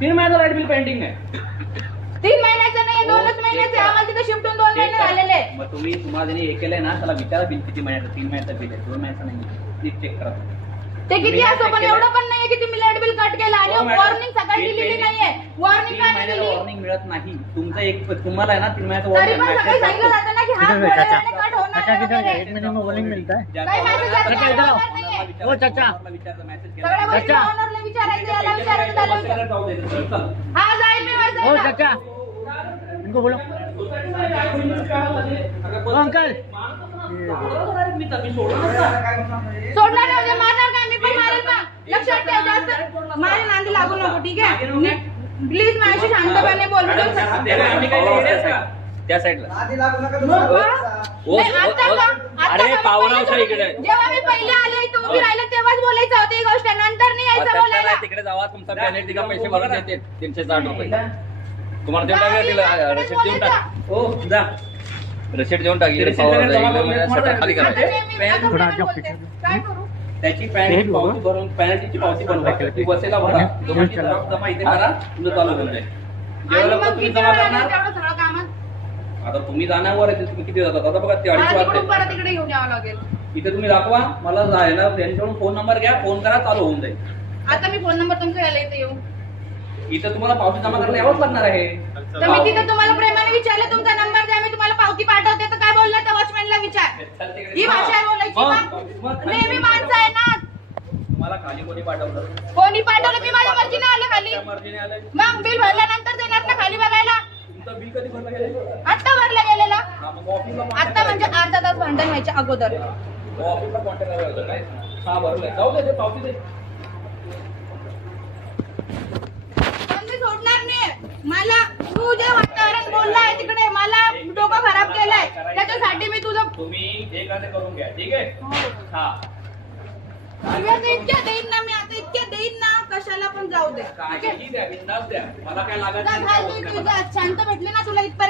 3 महिन्याचं light bill pending आहे. 3 महिन्याचं नाही, 2च महिन्याचं आहे. आम्हाला तिथे शिफ्ट होऊन 2 महिने झालेले आहे. मग तुम्हाला हे केलंय ना, त्याला विचारा बिल किती महिन्याचं. 3 महिन्याचं बिल आहे, 2 महिन्याचं नाही. प्लीज चेक करा. ते किती असो, पण एवढं पण नाहीये की तुम्ही लाईट बिल कट केलं आणि वॉर्निंग सकाळी दिलेली नाहीये. वॉर्निंग का नाही दिली? वॉर्निंग मिळत नाही. तुमचं एक तुम्हाला आहे ना 3 महिन्याचं तरी पण वॉर्निंग सकाळी सांगितलं जातं ना की हा थोड्या वेळाने कट होणार आहे वगैरे. 1 महीने में वार्निंग मिलता है। काही मेसेज येत नाही, चाचा, होणार नाहीये. ओ चाचा, सगळ्या गोष्टी ओनरला विचारायचं, याला विचारायचं, त्याला विचारायचं. हा जाईल मी वैसे ओ ना. चाचा, इनको बोलो। ओ अंकल, सोडणार नाही म्हणजे मारणार काय? मी पण मारेल ना. लक्षात ठेव, जास्त माझ्या नांदी लागू नको, ठीक आहे? प्लीज माझ्याशी शांतपणे बोल. त्या साईडला अरे पावनावशा इकडे जेव्हा मी पहिले आले इथे उभी राहिले तेव्हाच बोलायचं होतं ही गोष्ट, नंतर नाही यायचं बोलायला. तिकडे जावा. तुमचा पॅनेट का पैसे भरून देते 360 रुपये. तुम्हाला देऊन टाका, रसीद देऊन टाक. हो जा, रसीद देऊन टाकी. खाली करा. काय करू? त्याची पॅनेटची पावती भरून, पॅनेटची पावती बनवा. ती बसेला भरा, जमा इथे करा, तुझं चालू होऊन जाईल. आणि मग तुम्ही किती जमा वेळ करणार. लागेल तेवढं सगळं कामात? आता तुम्ही जाण्यावर आहे, तुम्ही किती जातात. आता बघा ते 2:30 मला तिकडून वाजता परत इकडे घेऊन यावं लागेल. इथे तुम्ही दाखवा मला, जायला त्यांच्याकडून फोन नंबर घ्या, फोन करा, चालू होऊन जाईल. आता मी फोन नंबर तुमचा यायला इथे येऊ इथे तुम्हाला पावती जमा करायला यावंच लागणार आहे. तर मी तिथे तुम्हाला प्रेमाने विचारलं तुमचा नंबर द्या, मी तुम्हाला पावती पाठवते, तर काय बोलला त्या वॉचमॅनला विचार. ही भाषा आहे बोलायची. नेहमी माणसं आहे ना. तुम्हाला खाली कोणी पाठवलं? कोणी पाठवलं? मी माझ्या मर्जीने आले खाली. त्या मर्जीने आलंय. मग बिल भरल्यानंतर देणार ना खाली बघायला. तुमचं बिल कधी भरलं गेलं? आत्ता भरला गेलेला. हा, मग ऑफिसला आत्ता म्हणजे अर्धा तास भांडण व्हायच्या अगोदर. ऑफिसला कॉन्टॅक्ट करायला होतं काय? हा भरलंय, जाऊ दे, ते पावती दे. पण मी सोडणार नाही. मला तू जे वातावरण बोललाय तिकडे मला डोकं खराब केलंय, त्याच्यासाठी मी तुझं तुम्ही एक आणि करून घ्या, ठीक आहे? हा, इतक्या देईन ना मी, आता इतक्या देईन ना, कशाला पण जाऊ दे. काहीही द्या, बिनधास्त द्या. मला काय लागत जा, नाही. घाल तू, तू जा. शांत भेटले ना तुला इथपर्यंत.